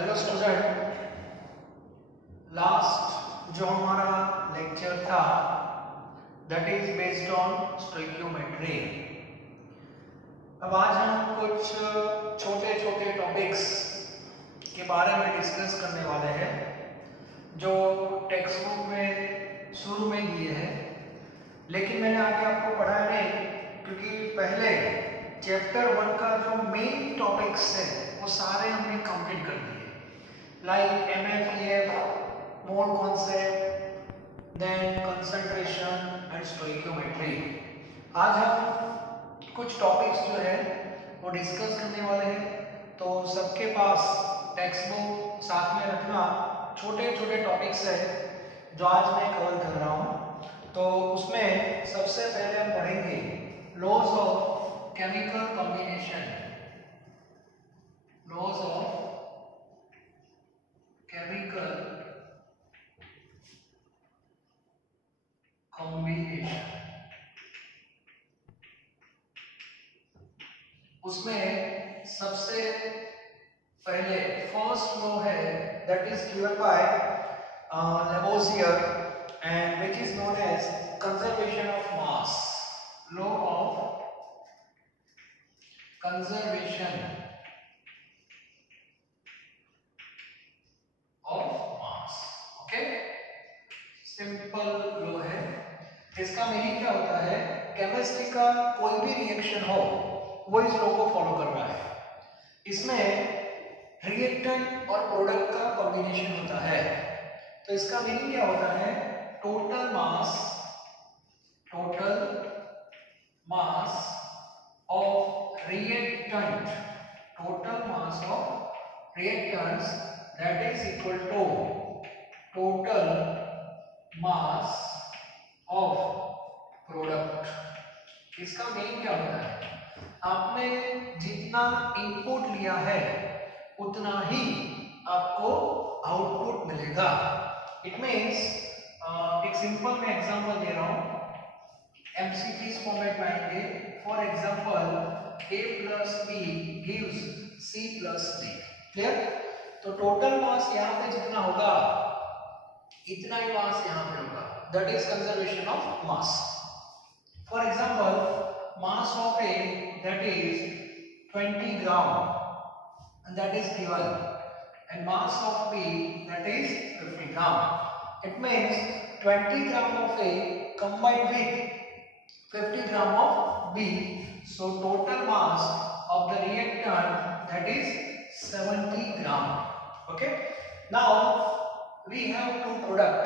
Hello student, last जो हमारा lecture था that is based on stoichiometry. अब आज हम कुछ छोटे छोटे टॉपिक्स के बारे में डिस्कस करने वाले हैं जो टेक्स्ट बुक में शुरू में दिए हैं, लेकिन मैंने आगे आपको पढ़ाया नहीं क्योंकि पहले चैप्टर 1 का जो मेन टॉपिक्स है वो सारे हमने कंप्लीट कर दिए, like MFEF, mode concept, then concentration and stoichiometry। आज हम कुछ टॉपिक्स जो है वो डिस्कस करने वाले हैं, तो सबके पास टेक्स्ट बुक साथ में रखना। छोटे छोटे टॉपिक्स है जो आज मैं कवर कर रहा हूँ, तो उसमें सबसे पहले हम पढ़ेंगे laws of chemical combination, laws of chemical combination. उसमें सबसे पहले फर्स्ट लॉ है that is given by Lavoisier and which is known as conservation of mass, law of conservation simple law है। इसका मीनिंग क्या होता है, केमिस्ट्री का कोई भी रिएक्शन हो वो इस लो को फॉलो कर रहा है। इसमें रिएक्टेंट और प्रोडक्ट का कॉम्बिनेशन होता है, तो इसका मीनिंग क्या होता है, total mass of reactant, total mass of reactants that is equal to total mass of product. इसका मीनिंग क्या होता है, आपने जितना इनपुट लिया है उतना ही आपको आउटपुट मिलेगा। इट मीन्स एक सिंपल मैं एग्जांपल दे रहा हूं, एमसीक्यूज फॉर्मेट में आएंगे। For example a plus b gives c plus d, clear. तो टोटल मास यहां पे जितना होगा इतना ही मास यहां पे होगा, that is conservation of mass. For example mass of A that is 20 gram and that is given, and mass of B that is 50 gram. It means 20 gram of A combined with 50 gram of B, so total mass of the reactant that is 70 gram. Okay, now we have two product,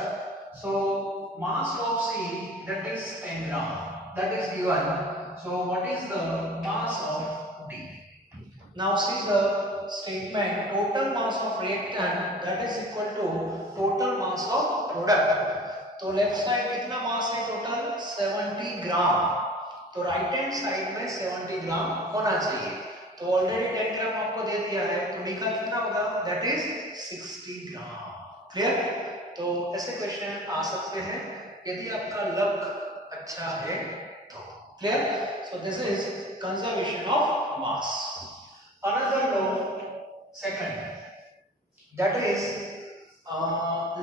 so mass of C that is 10 gram, that is given, so what is the mass of D? Now see the statement, total mass of reactant that is equal to total mass of product। तो left side कितना मास है total 70 ग्राम, तो right hand side में 70 ग्राम होना चाहिए। तो already 10 ग्राम आपको दे दिया है, तो डी का कितना होगा, दैट इज 60 ग्राम। क्लियर। तो ऐसे क्वेश्चन आ सकते हैं यदि आपका लक अच्छा है तो। Clear. So this is conservation of mass. Another law second that is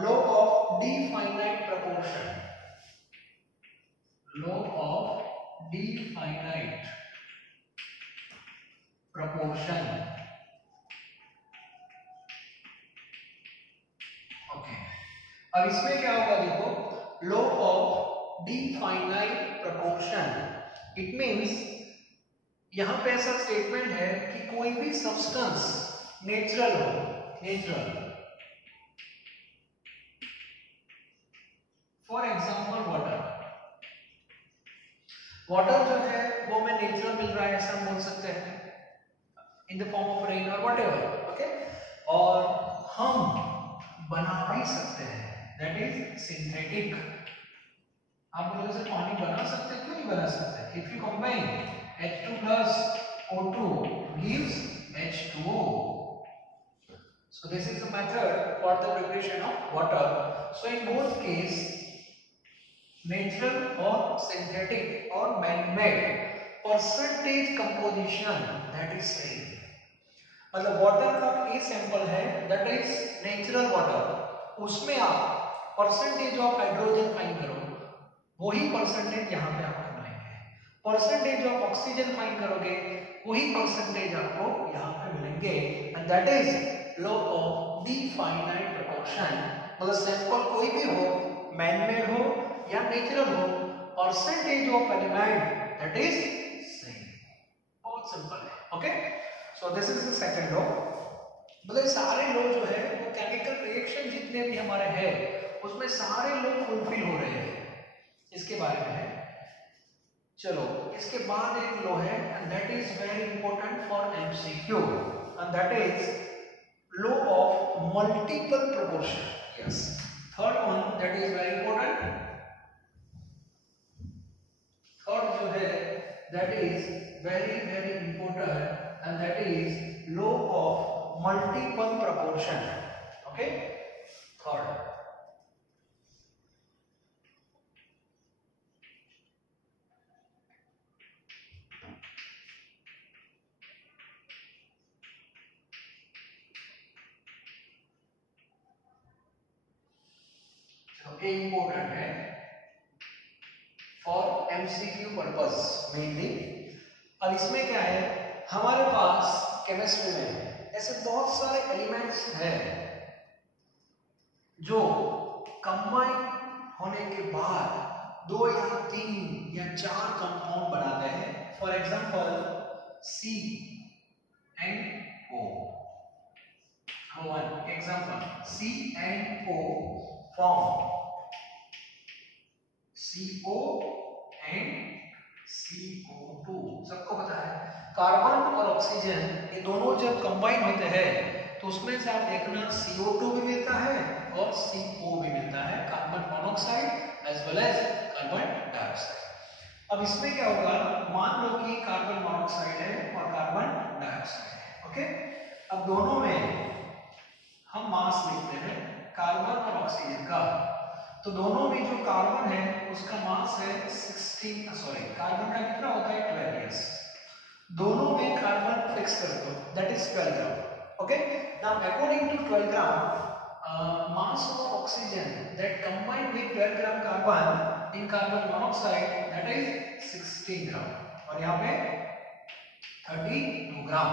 law of definite proportion, law of definite proportion. अब इसमें क्या होगा, देखो law of definite proportion, it means यहां पे ऐसा स्टेटमेंट है कि कोई भी सब्सटेंस नेचुरल हो, नेचुरल, फॉर एग्जांपल वाटर जो है वो हमें नेचुरल मिल रहा है ऐसा हम बोल सकते हैं, in the form of rain और व्हाटएवर। ओके, और हम बना भी सकते हैं, दैट इज सिंथेटिक। आप बोलोगे सर पानी बना सकते हैं, क्यों नहीं बना सकते? If you combine H2 plus O2 gives H2O, so this is the method for the preparation of water. So in both case, natural or synthetic or man-made, percentage composition that is same। मतलब water का a sample है that is natural water, उसमें आप percentage of hydrogen find करो, वही percentage यहाँ पे आपको मिलेंगे। परसेंटेज ऑफ ऑक्सीजन फाइंड करोगे, वही परसेंटेज आपको यहाँ पे मिलेंगे, and that is law of the finite proportion. मतलब सैंपल कोई भी हो, मैनमेड हो या नेचुरल हो, percentage of element that is same. बहुत सिंपल है। Okay, so this is the second law. मतलब सारे लॉ जो है वो केमिकल रिएक्शन जितने भी हमारे हैं उसमें सारे लॉ फुलफिल हो रहे हैं, इसके बारे में है। चलो इसके बाद एक लॉ है and that is very important for MCQ, and that is law of multiple proportion. Yes, third one that is very important. Third जो है that is very very important and that is law of multiple proportion. Okay, third. Important है for MCQ purpose mainly. अब इसमें क्या है, हमारे पास chemistry में ऐसे बहुत सारे एलिमेंट्स हैं जो कंबाइन होने के बाद 2 या 3 या 4 कंपाउंड बनाते हैं। For example CNO, one example CNO form CO and CO2। सबको पता है कार्बन और ऑक्सीजन ये दोनों जब कंबाइन होते हैं तो उसमें से आप देखना CO2 भी मिलता है और CO भी मिलता है, carbon monoxide as well as carbon dioxide. अब इसमें क्या होगा, मान लो कि कार्बन मोनोऑक्साइड है और कार्बन डाइऑक्साइड है। ओके, अब दोनों में हम मास लिखते हैं कार्बन और ऑक्सीजन का, तो दोनों में जो कार्बन है उसका मास है 16, सॉरी कार्बन का कितना होता है 12 यस, दोनों में कार्बन फिक्स कर दो that is 12 gram. Okay, now according to 12 gram mass of oxygen that combined with 12 gram carbon in carbon monoxide that is 16 gram और यहाँ पे 32 ग्राम।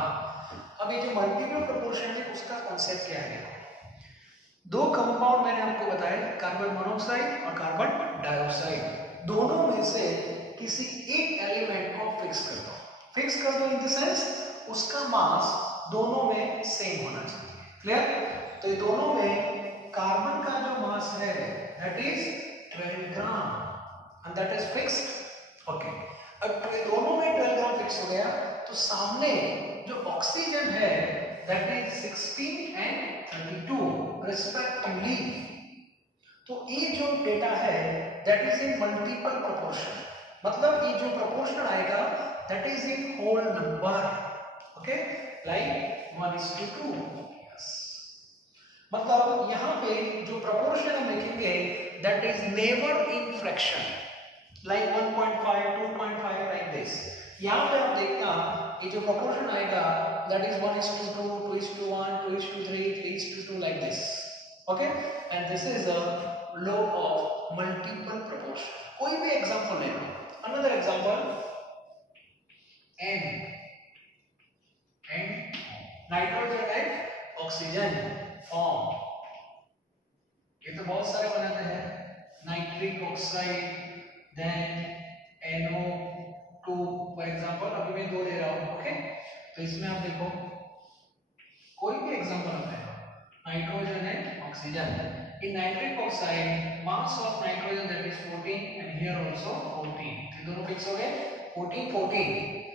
अब ये जो मल्टीपल प्रोपोर्शन है उसका कॉन्सेप्ट क्या है, 2 कंपाउंड मैंने आपको बताया कार्बन मोनोऑक्साइड और कार्बन डाइऑक्साइड, दोनों में से किसी एक एलिमेंट को फिक्स कर दो। फिक्स कर दो इन द सेंस उसका मास दोनों में सेम होना चाहिए। क्लियर? तो ये दोनों में कार्बन का जो मास है that is 12 gram and that is fixed. Okay, अब दोनों में 12 ग्राम फिक्स हो गया तो सामने जो ऑक्सीजन है दैट इज 16 एंड 32 रिस्पेक्टिवली। तो ये जो डेटा है that is in multiple proportion, मतलब ये जो प्रोपोर्शन आएगा that is in whole number. Okay, like 1:2। Yes, मतलब यहाँ पे जो प्रोपोर्शन हम लिखेंगे that is never in fraction, like 1.5 2.5 like this. यहाँ पे आप देखना ये जो प्रोपोर्शन आएगा that is 1:2, 2:1, 2:3, 3:2 like this. Okay, and this is a law of multiple proportion. कोई भी एग्जांपल ले लो, another example N nitrogen and oxygen form, ये तो बहुत सारे बनाते हैं, nitric oxide then NO2 for example, अभी मैं 2 दे रहा हूँ। ओके, तो इसमें आप देखो कोई भी एग्जांपल होता है nitrogen and oxygen, in nitric oxide mass of nitrogen that is 14 and here also 14, तो दोनों फिक्स हो गए 14 14।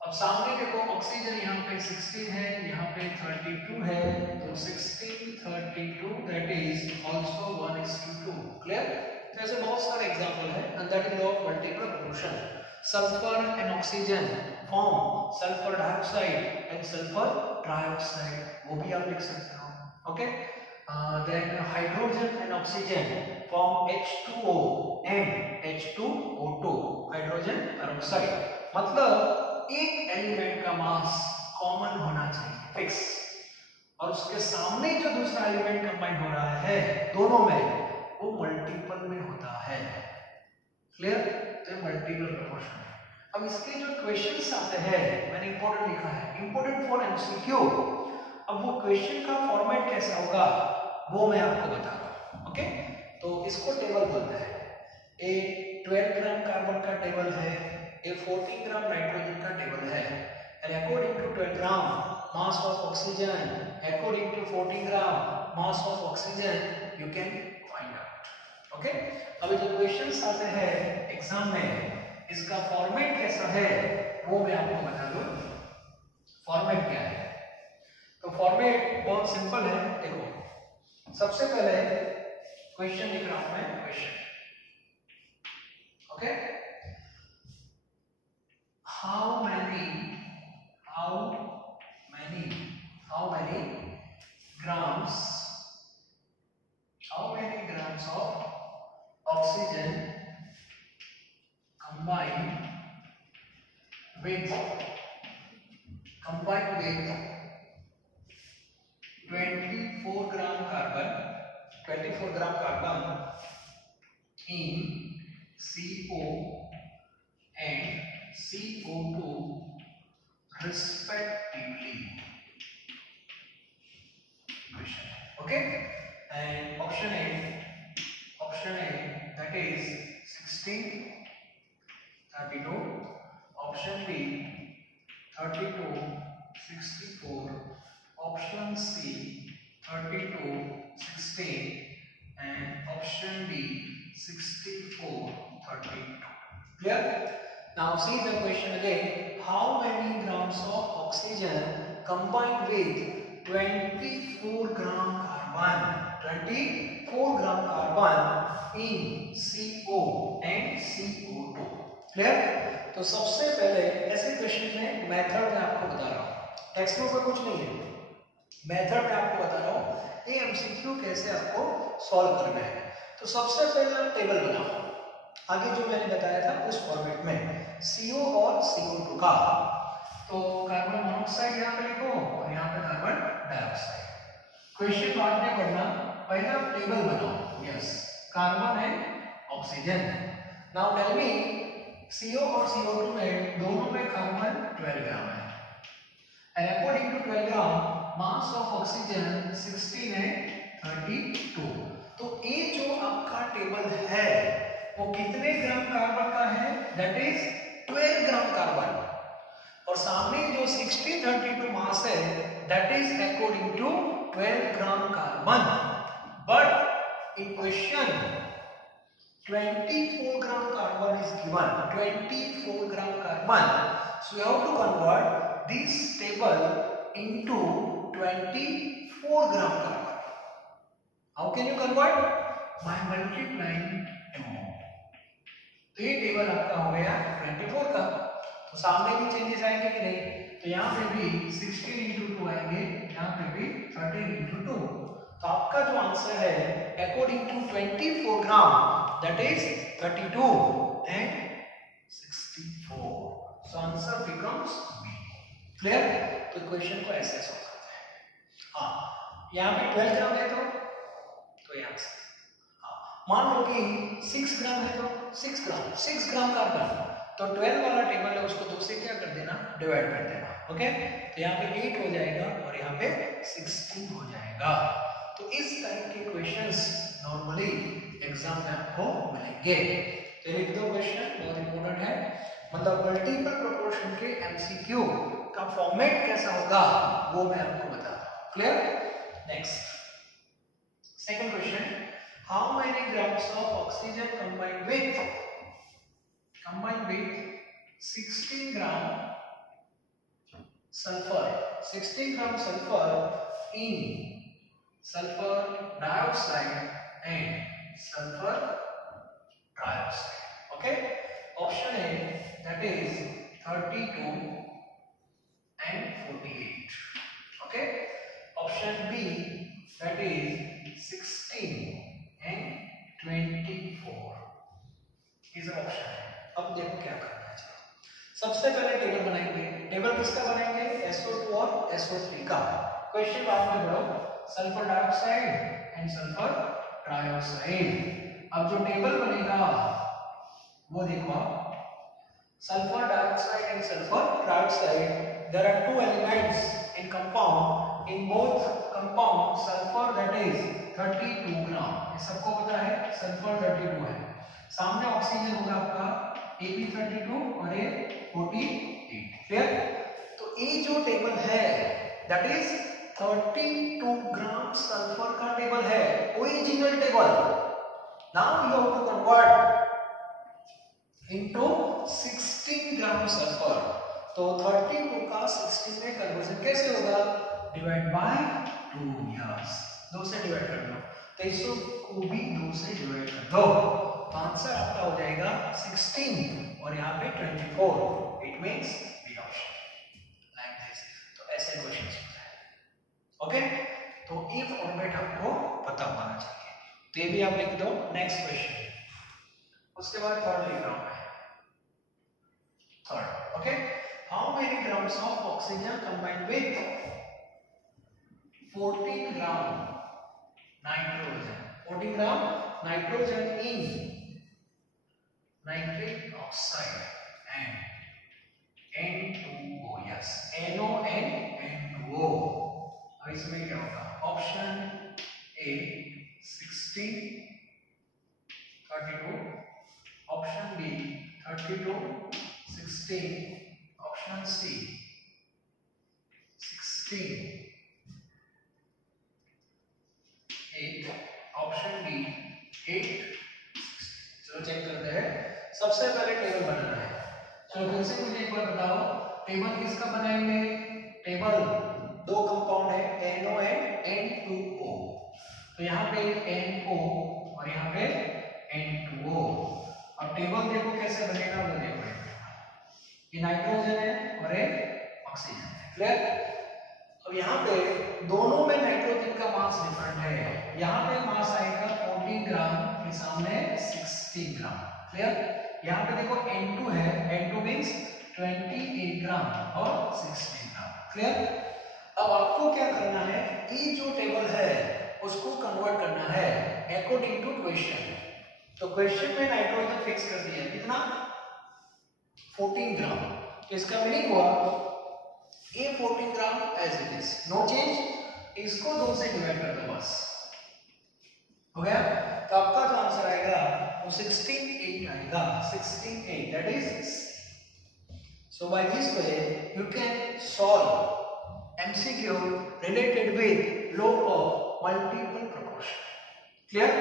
अब सामने देखो ऑक्सीजन यहाँ पे 16 है, यहाँ पे 32 है, तो 16 32 दैट इज आल्सो 1:2। क्लियर? तो ऐसे बहुत सारे एग्जांपल है and that is law of multiple proportion. Sulphur and oxygen form sulphur dioxide and sulphur trioxide, वो भी आप लिख सकते हो। Okay, then hydrogen and oxygen form H2O and H2O2 hydrogen peroxide. मतलब एक एलिमेंट का मास कॉमन होना चाहिए, फिक्स, और उसके सामने जो दूसरा एलिमेंट कंबाइन हो रहा है दोनों में, वो मल्टीपल में होता है। क्लियर? तो मल्टीपल प्रोपोर्शन है। अब इसके जो क्वेश्चंस आते हैं, मैंने इंपॉर्टेंट लिखा है, इंपॉर्टेंट फॉर एमसीक्यू। अब वो क्वेश्चन का फॉर्मेट कैसा होगा वो मैं आपको बता रहा हूँ। ओके, तो इसको टेबल बोलते हैं। ए 12 ग्राम कार्बन का टेबल है, ए 14 ग्राम नाइट्रोजन का टेबल है, and according to 12 gram mass of oxygen, according to 14 gram mass of oxygen, you can find out. Okay, अभी जो क्वेश्चंस आते हैं एग्जाम में, इसका फॉर्मेट कैसा है वो मैं आपको बता दूं। फॉर्मेट क्या है? तो फॉर्मेट बहुत सिंपल है। देखो, सबसे पहले क्वेश्चन लिख रहा हूं मैं, question. Okay, how many grams of oxygen combined with 24 gram carbon in CO and CO2 respectively. Question. Okay, and option A, that is 16, 32. Option B, 32, 64. Option C, 32, 16, and option D, 64, 32. Clear? Now see the question again. How many grams of oxygen combined with 24 gram carbon? 24 gram carbon in CO and CO2. Clear? तो सबसे पहले ऐसे question में method में आपको बता रहा हूँ, टेक्स्ट बुक में कुछ नहीं है, मेथड में आपको बता रहा हूँ ये एमसीक्यू कैसे आपको सॉल्व करना है। तो सबसे पहले आप टेबल बनाओ, आगे जो मैंने बताया था उस फॉर्मेट में, CO और CO2 का। तो कार्बन मोनोऑक्साइड यहाँ पे लिखो और यहाँ पे कार्बन डाइऑक्साइड। क्वेश्चन बाद में पढ़ना, पहले आप टेबल बनाओ। यस, कार्बन है, oxygen. Now tell me, CO और CO2 में दोनों में कार्बन 12 ग्राम है, and according to 12 gram mass of oxygen 16 है 32। तो ये जो आपका टेबल है वो कितने ग्राम कार्बन का है? दैट इज 12 ग्राम कार्बन, और सामने जो 1632 मास है that is according to 12 gram carbon. But in question 24 gram carbon is given, 24 gram carbon. So you have to convert this table into 24 gram carbon. How can you convert? By multiplying 2. तो ये table आपका हो गया 24 का। तो सामने भी changes आएंगे कि नहीं? तो यहाँ पे भी 16 into 2 आएंगे, यहाँ पे भी 13 into 2। तो आपका जो आंसर है according to 24 gram that is 32 and 64. So answer becomes B. Clear? तो क्वेश्चन को ऐसे सॉल्व करते हैं। हाँ, यहाँ पे 12 ग्राम है तो यहाँ से, हाँ, मान लो कि 6 ग्राम है तो 6 ग्राम कार्बन, तो 12 वाला टेबल है उसको 2 से क्या कर देना, डिवाइड कर देना। ओके, तो यहाँ पे 8 हो जाएगा और यहाँ पे 16 हो जाएगा। तो इस टाइप के क्वेश्चंस नॉर्मली एग्जाम में आपको मिलेंगे। तो लिख दो क्वेश्चन, बहुत इंपॉर्टेंट है। मतलब मल्टीपल प्रोपोर्शन के एमसीक्यू का फॉर्मेट कैसा होगा वो मैं आपको बता रहा हूं। Clear? Next, second question, how many grams of oxygen combined with 16 gram sulphur, 16 gram sulphur in sulfur dioxide and sulfur trioxide. Okay, option A, that is 32 and 48. Okay, option B, that is 16 and 24 is an option. अब देखो क्या करना है। सबसे पहले table बनाएंगे। Table किसका बनाएंगे? SO2 और SO3 का। क्वेश्चन बाद में पढ़ो। Sulphur dioxide and sulphur trioxide. अब जो टेबल बनेगा वो देखो आप, sulfur dioxide and sulfur trioxide, there are two elements in compound. In both compound sulfur that is 32 ग्राम, ये सबको पता है सल्फर 32 है। सामने ऑक्सीजन होगा आपका Ap32 और ये 48। क्लियर? तो ये जो टेबल है that is 32 ग्राम सल्फर का टेबल है, original table. Now you have to convert into 16 gram sulphur. तो 32 का 16 में कन्वर्जन कैसे होगा? डिवाइड बाय 2, यस, 2 से डिवाइड कर दो। 23 को भी 2 से डिवाइड कर दो, तो आंसर आपका हो जाएगा 16 और यहाँ पे 24। It means B option like this. तो ऐसे क्वेश्चंस होता है। ओके, तो ये फॉर्मेट आपको पता होना चाहिए। तो ये भी आप लिख दो। नेक्स्ट क्वेश्चन, उसके बाद थर्ड लिख रहा हूं मैं। Third, okay. How many grams of oxygen combined with 14 gram nitrogen? 14 gram nitrogen in nitric oxide and N2O. Yes, NO and N2O. अब इसमें क्या होगा? Option A 16 32, option B 32 16, option C 16 8, option B 8। चलो check करते हैं। सबसे पहले table बनाना है। चलो फिर से मुझे एक बार बताओ, टेबल किसका बनाएंगे? टेबल दो कंपाउंड है NO एंड N2O। तो यहाँ पे NO और यहाँ पे N2O। अब टेबल देखो कैसे बनेगा वो देखो। ये नाइट्रोजन है और एक ऑक्सीजन है। क्लियर? अब यहाँ पे दोनों में नाइट्रोजन का मास डिफरेंट है। यहाँ पे मास आएगा 14 ग्राम के सामने 16 ग्राम। क्लियर? यहाँ पे देखो N2 है, N2 मींस 28 ग्राम और 16 ग्राम। क्लियर? अब आपको क्या करना है, ये जो टेबल है उसको कन्वर्ट करना है अकॉर्डिंग टू क्वेश्चन। तो क्वेश्चन में नाइट्रोजन फिक्स कर दिया कितना? 14 ग्राम। तो इसका मीनिंग हुआ ये 14 gram as it is, no change. इसको 2 से डिवाइड कर दो बस, हो गया। तो आपका जो आंसर आएगा वो 16 आएगा। 16 that is. So by this way you can solve MCQ related with law of multiple proportion. Clear?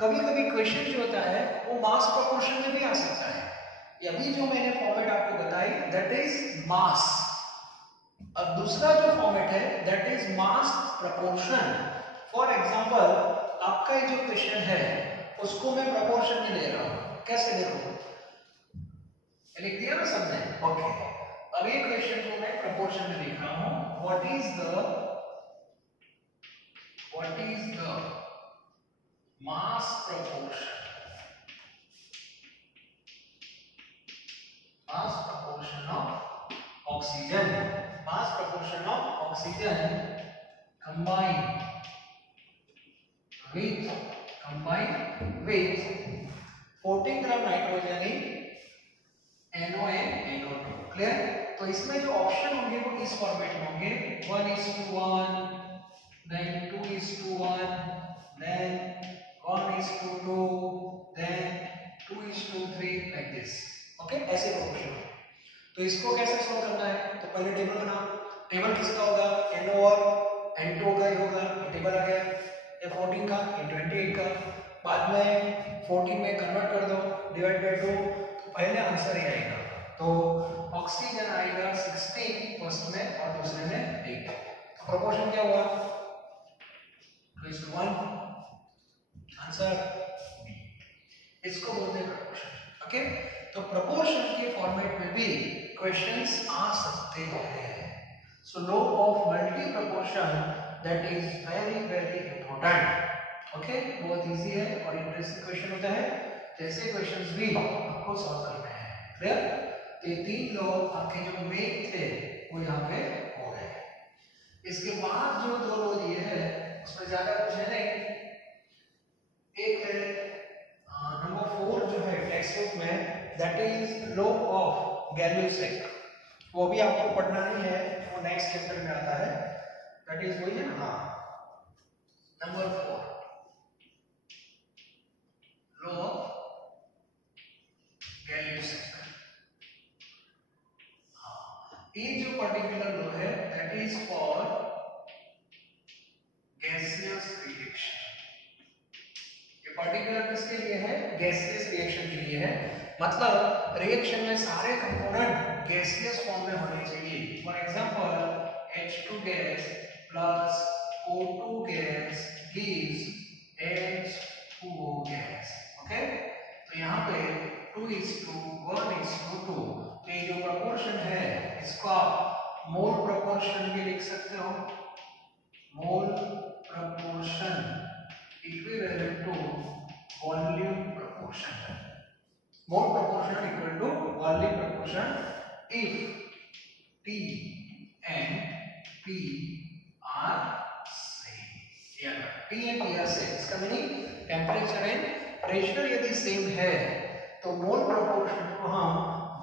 कभी-कभी क्वेश्चन जो होता है वो मास प्रोपोर्शन में भी आ सकता है। अभी जो मैंने फॉर्मेट आपको बताई दैट इज मास। अब दूसरा जो फॉर्मेट है that is mass proportion. For example आपका ये जो क्वेश्चन है उसको मैं प्रपोर्शन में ले रहा हूं। कैसे देखो, लिख दिया ना सबने? ओके, अब ये क्वेश्चन को मैं प्रपोर्शन में लिख रहा हूं। What is the mass proportion? mass proportion of oxygen, mass proportion of oxygen combined with 14 gram nitrogen in NO and NO2। Clear? तो इसमें जो ऑप्शन होंगे वो इस फॉर्मेट में होंगे 1:1, then 2:1, then 1:2, then 2:3 like this। Okay, ऐसे प्रोपोर्शन। तो इसको कैसे सॉल्व करना है? तो पहले टेबल बनाओ। टेबल किसका होगा? NO और N2 का ही होगा। टेबल आ गया, ये 14 का, ये 28 का। बाद में 14 में कन्वर्ट कर दो, डिवाइड बाय 2, तो पहले आंसर ही आएगा। तो ऑक्सीजन आएगा 16 फर्स्ट में और दूसरे में 8। तो प्रोपोर्शन क्या हुआ? 2:1। Answer B. इसको बोलते हैं प्रोपोर्शन। ओके, तो प्रोपोर्शन के फॉर्मेट में भी क्वेश्चंस आ सकते हैं। So law of multi proportion that is very very important. Okay, बहुत इजी है और इंटरेस्टिंग क्वेश्चन होता है। जैसे क्वेश्चंस भी आपको सॉल्व करना है। क्लियर? तो ये 3 लॉ आपके जो मेन थे वो यहाँ पे हो गए। इसके बाद जो 2 लॉ दिए हैं उसमें ज्यादा कुछ है नहीं। एक है नंबर 4 जो है टेक्स्ट बुक में, दैट इज लॉ ऑफ गैल्यूसेक। वो भी आपको पढ़ना नहीं है, वो नेक्स्ट चैप्टर में आता है। दैट इज वही है ना, हाँ, नंबर 4 लॉ ऑफ गैल्यूसेक। ये जो पर्टिकुलर लॉ है that is for gaseous reaction. ये पर्टिकुलर किसके लिए है? गैसियस रिएक्शन के लिए है। मतलब रिएक्शन में सारे कंपोनेंट गैसियस फॉर्म में होने चाहिए। For example H2 gas plus O2 gas gives H2O gas. Okay, तो यहाँ पे 2:1:2। तो ये जो प्रोपोर्शन है इसको आप मोल प्रोपोर्शन भी लिख सकते हो। Mole proportion equivalent to volume proportion. Mole proportion equal to volume proportion if T and P are same। T and P are same, इसका मीनिंग टेम्परेचर एंड प्रेशर यदि सेम है तो मोल प्रोपोर्शन को हम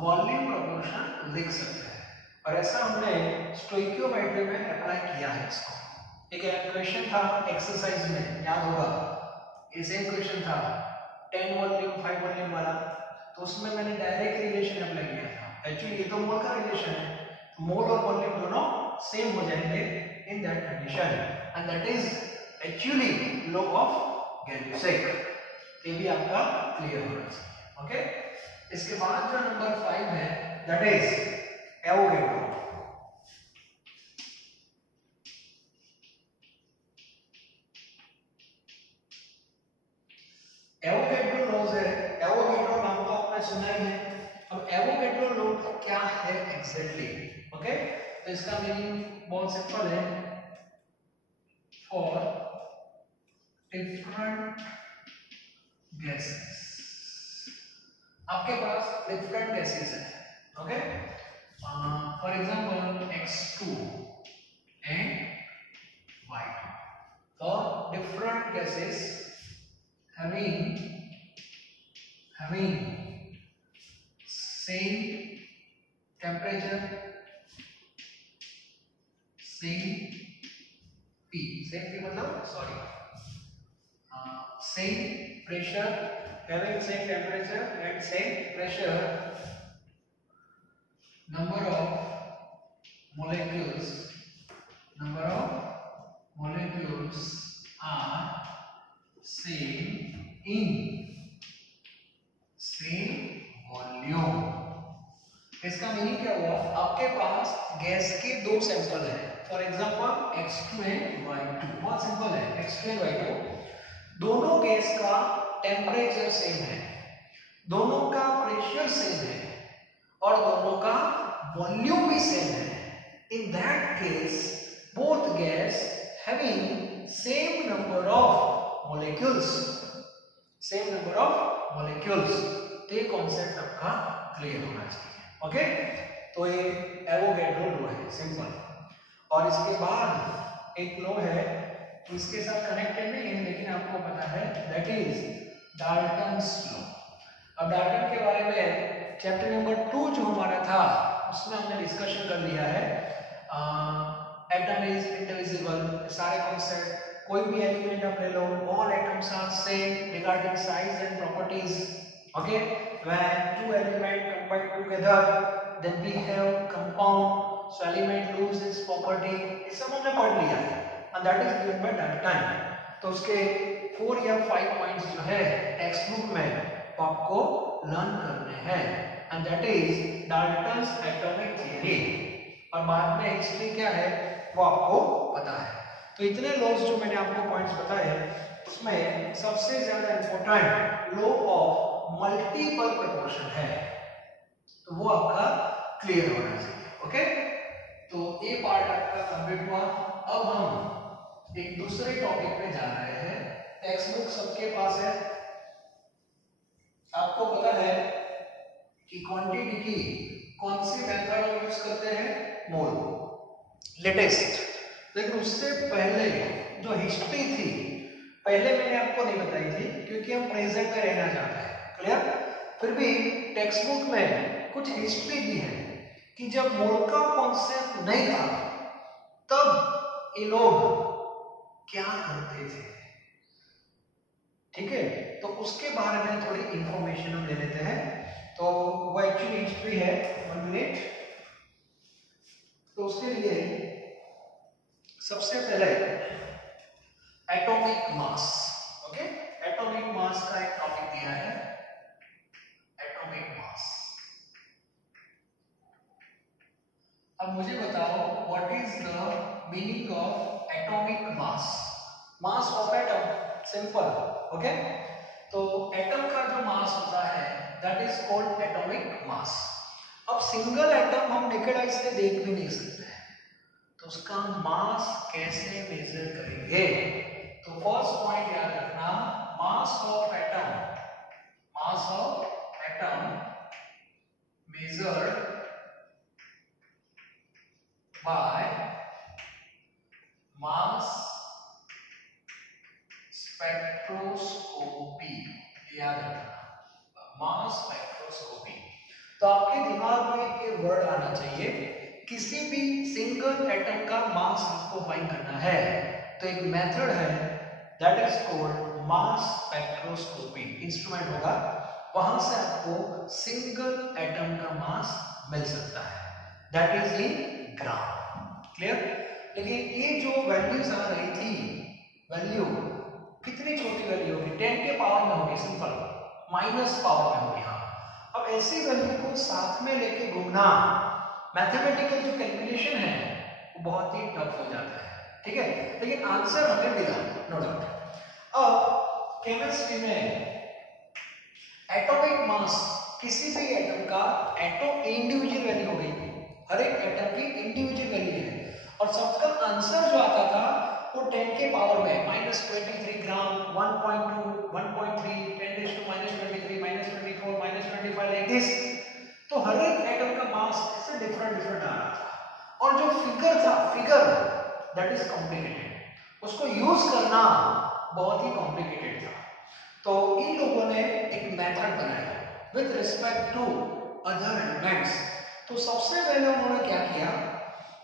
वॉल्यूम प्रोपोर्शन लिख सकते हैं। और ऐसा हमने स्टोइकियोमेट्री में अप्लाई किया है इसको। एक क्वेश्चन था एक्सरसाइज में, याद होगा, ये सेम क्वेश्चन था 10 वॉल्यूम 5 वॉल्यूम वाला। तो उसमें मैंने डायरेक्ट रिलेशन अप्लाई किया था। एक्चुअली ये तो मोल का रिलेशन है, मोल और वॉल्यूम दोनों सेम हो जाएंगे in that condition, and that is actually law of Gay-Lussac. ये भी आपका क्लियर होना चाहिए। ओके, इसके बाद जो नंबर 5 है that is Avogadro. Avogadro laws है, एवोगैड्रो नाम तो आपने सुना ही है। अब एवोगैड्रो लॉ क्या है एग्जैक्टली? ओके, तो इसका मीनिंग बहुत सिंपल है, फॉर डिफरेंट गैसेस। आपके पास डिफरेंट गैसेस है, okay, for example X2 and Y2 for different gases having same temperature, same P मतलब sorry same pressure, having same temperature and same pressure, number of molecules are same in same volume। इसका meaning क्या हुआ? आपके पास gas के 2 sample है, for example X2 and Y2। बहुत simple है, X2 and Y2 दोनों गैस का टेम्परेचर सेम है, दोनों का प्रेशर सेम है और दोनों का वॉल्यूम भी सेम है। In that case both gas having same number of molecules, same number of molecules। तो ये कॉन्सेप्ट आपका क्लियर होना चाहिए। ओके, तो ये एवोगैड्रो लॉ है, सिंपल। और इसके बाद एक लॉ है, इसके साथ कनेक्टेड नहीं है लेकिन आपको पता है, दैट इज डाल्टन्स लॉ। अब डाल्टन के बारे में चैप्टर नंबर 2 जो हमारा था उसमें हमने डिस्कशन कर लिया है। एटम इज इंडिविजिबल, सारे कॉन्सेप्ट, कोई भी एलिमेंट आप ले लो, all atoms are same regarding size and properties. Okay, when 2 element combine together then we have compound, so element lose its property। ये सब हमने पढ़ लिया है and that is given by Dalton। तो उसके 4 या 5 पॉइंट्स जो है टेक्स्ट बुक में वो आपको लर्न करने हैं, and that is Dalton's atomic theory। और बाद में एक्चुअली क्या है वो आपको पता है। तो इतने लॉज जो मैंने आपको पॉइंट्स बताए उसमें सबसे ज्यादा important law of multiple proportion है, तो वो आपका क्लियर होना चाहिए। ओके, तो ये पार्ट आपका कंप्लीट हुआ। अब हम एक दूसरे टॉपिक पे जा रहे हैं। टेक्स्ट बुक सबके पास है, आपको पता है कि क्वांटिटी की कौन सी मेथड हम यूज करते हैं? मोल, लेटेस्ट। लेकिन उससे पहले जो हिस्ट्री थी, पहले मैंने आपको नहीं बताई थी क्योंकि हम प्रेजेंट में रहना चाहते हैं। क्लियर? फिर भी टेक्स्ट बुक में कुछ हिस्ट्री दी है कि जब मोल का कॉन्सेप्ट नहीं था तब ये लोग क्या करते थे। ठीक है, तो उसके बारे में थोड़ी इंफॉर्मेशन हम ले लेते हैं। तो वो एक्चुअली हिस्ट्री है, 1 मिनट। तो उसके लिए सबसे पहले atomic mass, okay, atomic mass का एक टॉपिक दिया है, एटॉमिक मास। अब मुझे बताओ what is the meaning of atomic mass? Mass of atom, simple, okay. तो एटम का जो मास होता है that is called atomic mass. अब सिंगल एटम हम नेकेड आई से देख भी नहीं सकते हैं, तो उसका मास कैसे मेजर करेंगे? तो फर्स्ट पॉइंट याद रखना, mass of atom, mass of atom measured by mass spectroscopy, याद रखना, मास स्पेक्ट्रोस्कोपी। तो आपके दिमाग में एक वर्ड आना चाहिए, किसी भी सिंगल एटम का मास आपको फाइंड करना है तो एक मेथड है that is called mass spectroscopy. Instrument होगा, वहां से आपको सिंगल एटम का मास मिल सकता है, that is in gram. Clear? लेकिन ये जो वैल्यूज आ रही थी, वैल्यू कितनी छोटी वैल्यू होगी? 10 के पावर में होगी, सिंपल, माइनस पावर में होगी। हाँ, अब ऐसी वैल्यू को साथ में लेके घूमना, मैथमेटिकल जो कैलकुलेशन है वो बहुत ही टफ हो जाता है। ठीक है, लेकिन आंसर हमें मिला, नो डाउट। अब केमिस्ट्री में एटॉमिक मास, किसी भी एटम का एटम इंडिविजुअल वैल्यू हो गई, हर एक एटम की इंडिविजुअल वैल्यू है, और सबका आंसर जो आता था वो 10 के पावर में -23 ग्राम, 1.2, 1.3, 10⁻⁻23, -24, -25 लाइक दिस। तो हर एक एटम का मास ऐसे डिफरेंट आ रहा था, और जो फिगर था, फिगर दैट इज कॉम्प्लिकेटेड, उसको यूज करना बहुत ही कॉम्प्लिकेटेड था। तो इन लोगों ने एक मेथड बनाया with respect to other elements. तो सबसे पहले उन्होंने क्या किया,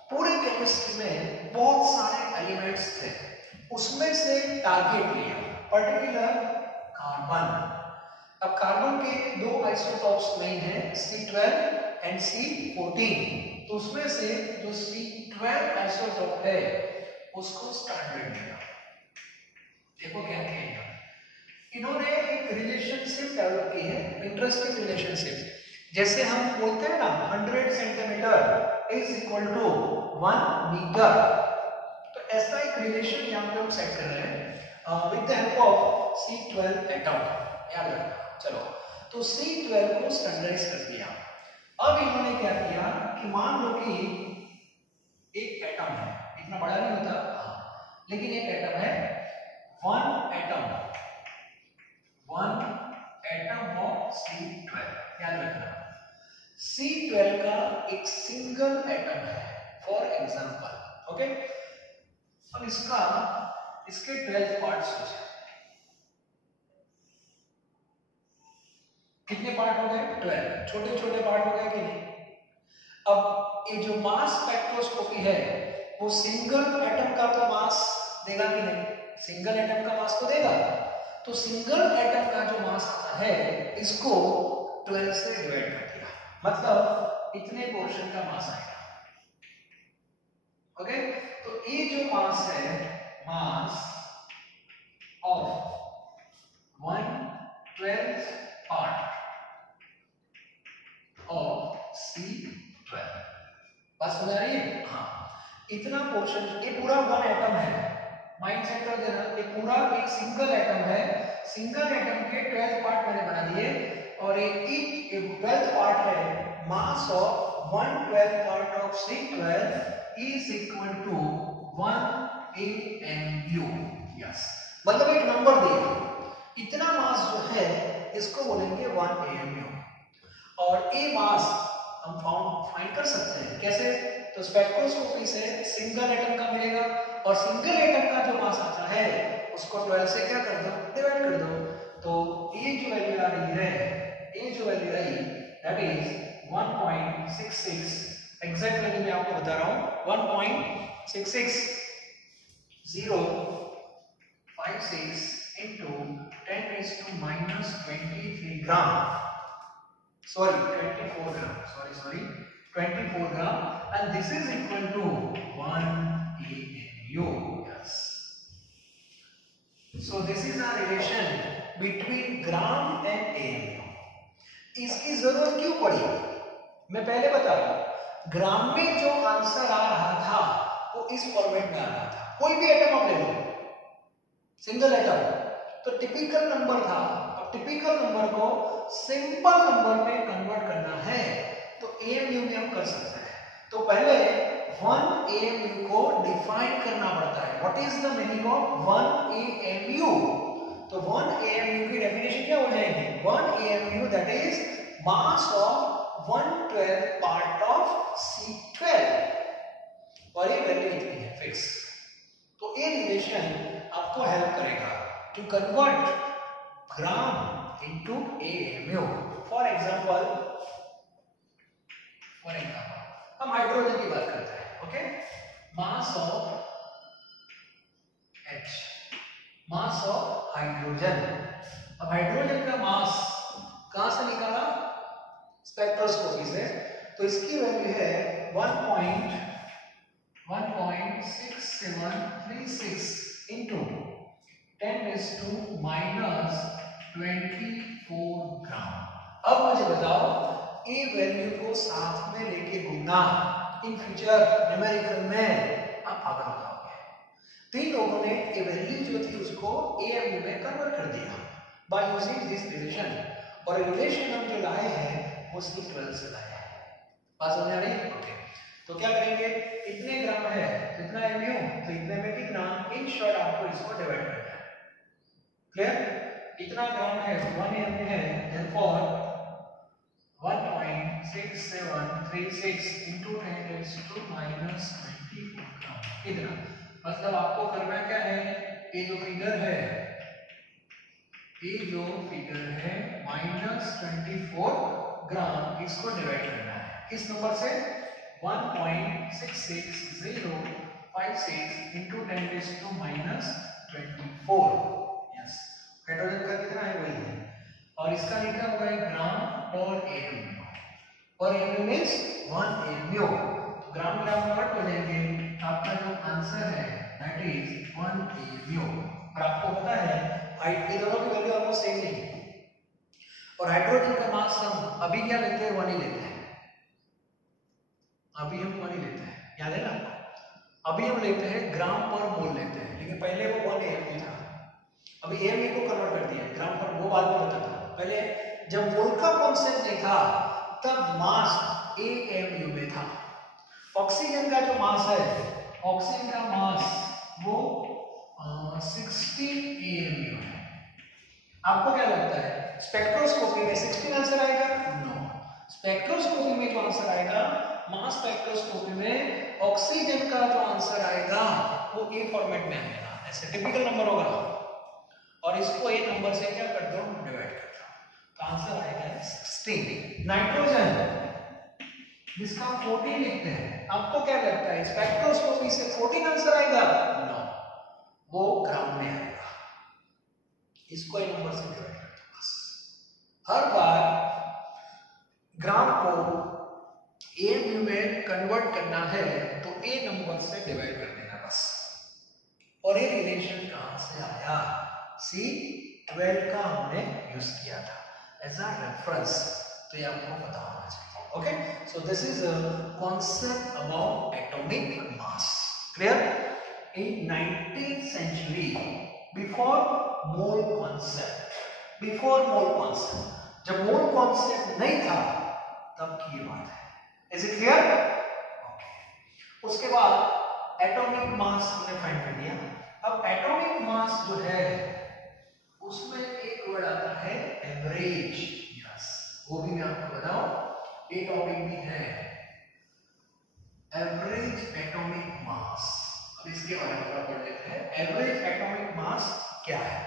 पूरे केमिस्ट्री में बहुत सारे एलिमेंट्स थे, उसमें से टारगेट लिया, पर्टिकुलर कार्बन। अब कार्बन के दो आइसोटॉप्स मेन हैं, C12 एंड C14। तो उसमें से जो C12 आइसोटॉप है उसको स्टैंडर्ड दिया। देखो क्या किया, इन्होंने एक रिलेशनशिप डेवलप की है, इंटरेस्टिंग रिलेशनशिप। जैसे हम बोलते हैं ना 100 centimetre is equal to 1 metre, तो ऐसा एक रिलेशन यहाँ पे हम सेट कर रहे हैं with the help of C12 atom. याद रखना। चलो, तो C12 को स्टैंडर्डाइज कर दिया। अब इन्होंने क्या किया कि मान लो कि एक एटम है, इतना बड़ा नहीं होता, लेकिन एक एटम है, वन एटम ऑफ C12। याद रखना, C12 का एक सिंगल एटम है, फॉर एग्जांपल, ओके। अब इसके 12 पार्ट्स हो जाए, कितने पार्ट हो गए? 12, छोटे छोटे पार्ट हो गए कि नहीं? अब ये जो मास स्पेक्ट्रोस्कोपी है वो सिंगल एटम का तो मास देगा कि नहीं? सिंगल एटम का मास तो देगा। तो सिंगल एटम का जो मास आता है इसको 12 से डिवाइड कर दिया, मतलब इतने पोर्शन का मास आएगा। ओके, तो ये जो मास है, mass of 1/12 part of C12। बात समझ आ रही है? हाँ, इतना पोर्शन, ये पूरा 1 एटम है, माइंड सेट कर देना, ये पूरा एक सिंगल एटम है, सिंगल एटम के 12 पार्ट मैंने बना दिए, और एक 12th पार्ट है, mass of 1/12 part of C12 is equal to 1 AMU। Yes, मतलब एक नंबर दिया, इतना मास जो है इसको बोलेंगे 1 AMU। और ये मास हम फाइंड कर सकते हैं। कैसे? तो स्पेक्ट्रोस्कोपी से सिंगल एटम का मिलेगा और सिंगल एटम का जो मास आता है उसको 12 से क्या कर दो, डिवाइड कर दो। तो ये जो वैल्यू आ रही है, ये जो value I that is 1.66, exact value मैं आपको बता रहा हूं, 1.66056 into 10 raised to minus 23 gram. Sorry, 24 gram. Sorry, 24 gram, and this is equal to 1 AMU. Yes. So this is a relation between gram and AMU. इसकी जरूरत क्यों पड़ी? मैं पहले बता रहा हूं, ग्राम में जो आंसर आ रहा था वो इस फॉर्मेट में आ रहा था। कोई भी एटम आप ले लो, सिंगल एटम, तो टिपिकल नंबर था। अब टिपिकल नंबर को सिंपल नंबर में कन्वर्ट करना है तो AMU में हम कर सकते हैं। तो पहले 1 AMU को डिफाइन करना पड़ता है। What is the meaning of 1 AMU? तो 1 AMU की डेफिनेशन क्या हो जाएगी? 1 AMU that is mass of 1/12 part of C12, और ये वैल्यू इतनी है फिक्स। तो ये रिलेशन आपको हेल्प करेगा to convert gram into AMU। For example हम हाइड्रोजन की बात करते हैं। Okay, mass of H, mass of hydrogen. अब हाइड्रोजन का मास कहां से निकाला? स्पेक्ट्रोस्कोपी से। तो इसकी वैल्यू है 1.6736 into 10 raised to minus 24 ग्राम। अब मुझे बताओ, ये वैल्यू को साथ में लेके घूमना इन फ्यूचर न्यूमेरिकल में आप आगे बताओगे। तीन लोगों ने ये वैल्यू जो थी उसको AMU में कन्वर्ट कर दिया बाय यूजिंग दिस रिलेशन, और रिलेशन हम जो लाए हैं वो C12 से लाए हैं। बात समझ आ रही है? ओके, तो क्या करेंगे, इतने ग्राम है तो इतना MU, तो इतने में कितना, इन शॉर्ट आपको इसको डिवाइड करना है। क्लियर? इतना ग्राम है 1 MU है, therefore 1.6736 into 10 raised to minus 24 ग्राम। इतना मतलब आपको करना क्या है, ये जो फिगर है माइनस 24 ग्राम, इसको डिवाइड करना है किस नंबर से? 1.66056 into 10 raised to minus 24। Yes, hydrogen का कितना है वही है, और इसका लिखा हुआ है ग्राम पर AMU, और AMU मींस 1 AMU। ग्राम कन्वर्ट हो जाएंगे, आपका जो आंसर है दैट इज 1 AMU। और आपको पता है ये दोनों की वैल्यू ऑलमोस्ट सेम नहीं है, और हाइड्रोजन का मास हम अभी क्या लेते हैं, 1 ही लेते हैं। अभी हम 1 ही लेते हैं, याद है ना आपको? अभी हम लेते हैं ग्राम पर मोल लेते हैं, लेकिन पहले वो 1 AMU था। अभी AMU को कन्वर्ट कर दिया ग्राम पर, वो बाद में बताता हूं। पहले जब मोल का कॉन्सेप्ट नहीं था तब मास AMU में था। ऑक्सीजन का जो मास है, ऑक्सीजन का मास वो 16 AMU है। आपको क्या लगता है स्पेक्ट्रोस्कोपी में 16 आंसर आएगा? नो, स्पेक्ट्रोस्कोपी में जो आंसर आएगा, मास स्पेक्ट्रोस्कोपी में ऑक्सीजन का जो आंसर आएगा वो A फॉर्मेट में आएगा, ऐसे टिपिकल नंबर होगा, और इसको A नंबर से क्या कर दो, डिवाइड कर दो, तो आंसर आएगा 16। नाइट्रोजन जिसका 14 लिखते हैं, आपको क्या लगता है स्पेक्ट्रोस्कोपी से 14 आंसर आएगा? नो, वो ग्राम में आएगा, इसको A नंबर से डिवाइड कर दो बस। हर बार ग्राम को AMU में कन्वर्ट करना है तो A नंबर से डिवाइड कर देना बस। और ये रिलेशन कहां से आया? C12 का हमने यूज किया था एज अ रेफरेंस, तो ये आपको पता होना चाहिए। Okay, so this is a concept about atomic mass. Clear? In 19th century, before mole concept, जब मोल कॉन्सेप्ट नहीं था तब की ये बात है। Is it clear? ओके, उसके बाद एटॉमिक मास हमने फाइंड कर दिया। अब एटॉमिक मास जो है उसमें एक वर्ड आता है एवरेज। यस, वो भी मैं आपको बताऊं, ये टॉपिक भी है, एवरेज एटॉमिक मास। अब इसके बारे में थोड़ा पढ़ लेते हैं, एवरेज एटॉमिक मास क्या है।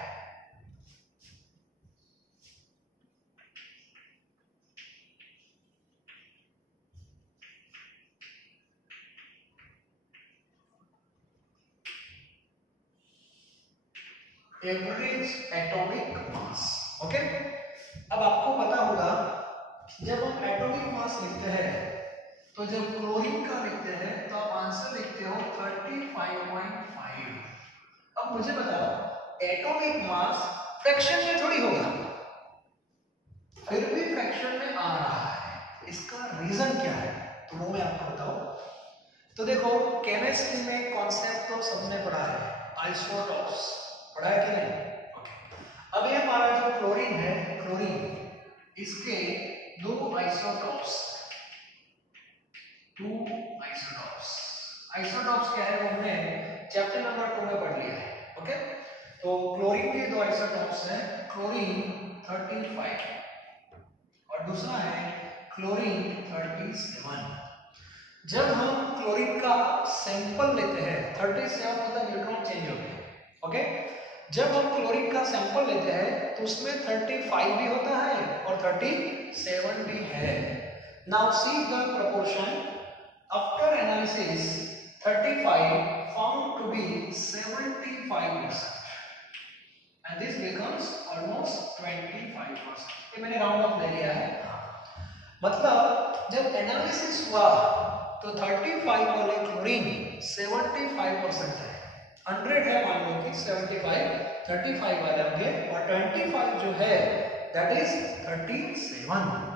एवरेज एटॉमिक मास, ओके। अब आपको पता होगा जब हम एटॉमिक मास लिखते हैं तो जब क्लोरीन का लिखते हैं तो आप आंसर लिखते हो 35.5। अब मुझे बताओ एटॉमिक मास फ्रैक्शन में थोड़ी होगा, फिर भी फ्रैक्शन में आ रहा है, इसका रीजन क्या है तो वो मैं आपको बताऊं। तो देखो केमिस्ट्री में कॉन्सेप्ट तो सबने पढ़ा है, आइसोटॉप्स पढ़ा है कि नहीं? ओके। अब ये हमारा जो क्लोरीन है, क्लोरीन इसके दो आइसोटॉप्स, आइसोटॉप्स क्या है वो हमने चैप्टर नंबर 2 में पढ़ लिया है, ओके। तो क्लोरीन के दो आइसोटॉप्स हैं, क्लोरीन 35 और दूसरा है क्लोरीन 37। जब हम क्लोरीन का सैंपल लेते हैं, 37 मतलब न्यूट्रॉन चेंज हो गए, ओके। जब हम क्लोरीन का सैंपल लेते हैं तो उसमें 35 भी होता है और 37 भी है। Now see the proportion after analysis, 35 found to be 75% and this becomes almost 25%। ये मैंने राउंड ऑफ ले लिया है, मतलब जब एनालिसिस हुआ तो 35 वाले क्लोरीन 75% है, 100 है मान लो कि 75, 35 वाले होंगे और 25 जो है दैट इज 37।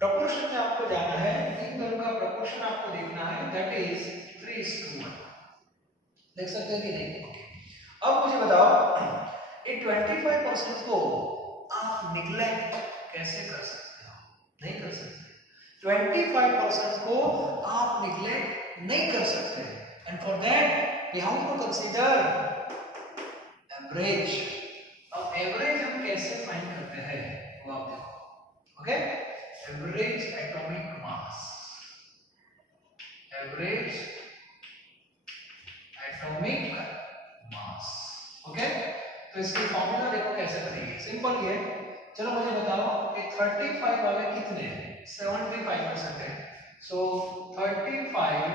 प्रोपोर्शन में आपको जाना है, इन दोनों का प्रोपोर्शन आपको देखना है, दैट इज 3:1। देख सकते हैं कि नहीं? अब मुझे बताओ ये 25% को आप निग्लेक्ट कैसे कर सकते हो? नहीं कर सकते। 25% को आप निग्लेक्ट नहीं कर सकते, and for that we have to consider average। अब एवरेज हम कैसे फाइंड करते हैं वो आप देखो, okay. Average atomic mass, average atomic मास, ओके। तो इसकी फॉर्मूला देखो कैसे करेंगे, सिंपल ये। चलो मुझे बताओ कि 35 वाले कितने हैं? 75% है, सो 35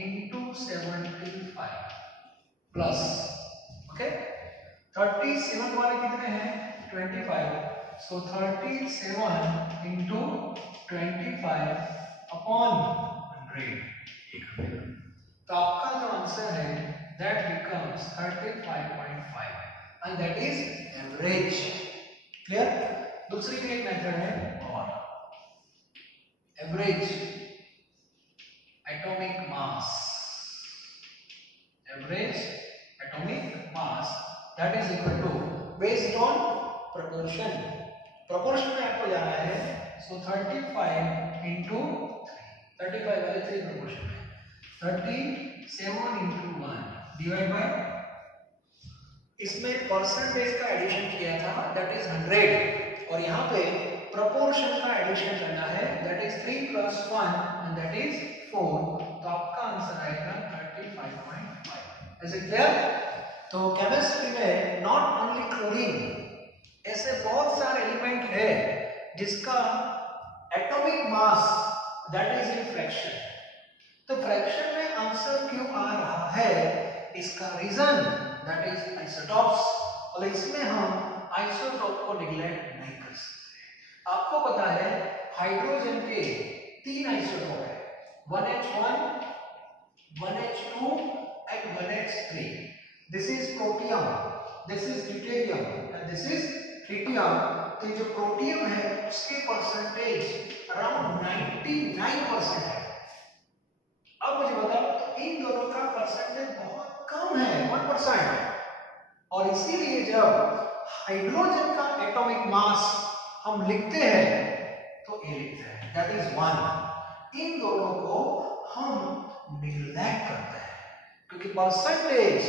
into 75 प्लस, ओके। 37 वाले कितने हैं? 25, सो 37 into 25 अपॉन 100। तो आपका जो आंसर है that becomes 35.5 and that is average. Clear? दूसरी भी एक मेथड है और average atomic mass, average atomic mass that is equal to based on proportion. Proportion में आपको जाना है, सो 35 into 35 वाले 3 प्रोपोर्शन में 37 into 1 डिवाइड बाय, इसमें परसेंटेज का एडिशन किया था दैट इज 100 और यहाँ पे प्रोपोर्शन का एडिशन करना है that is 3 + 1 and that is 4। तो आपका आंसर आएगा 35.5। ऐसे क्लियर? तो केमिस्ट्री में नॉट ओनली क्लोरीन, ऐसे बहुत सारे एलिमेंट है जिसका atomic mass that is in fraction. तो फ्रैक्शन में आंसर क्यों आ रहा है, इसका रीजन दैट इज आइसोटॉप्स, और इसमें हम आइसोटॉप को निग्लेक्ट नहीं कर सकते। आपको पता है हाइड्रोजन के 3 आइसोटॉप है, 1H1, 1H2 and 1H3। This is protium, this is deuterium and this is tritium। तो जो प्रोटियम है उसके परसेंटेज अराउंड 99% है। अब मुझे बताओ इन दोनों का परसेंटेज बहुत कम है, 1%, और इसीलिए जब हाइड्रोजन का एटॉमिक मास हम लिखते हैं तो ये लिखते हैं दैट इज 1। इन दोनों को हम निग्लेक्ट करते हैं क्योंकि परसेंटेज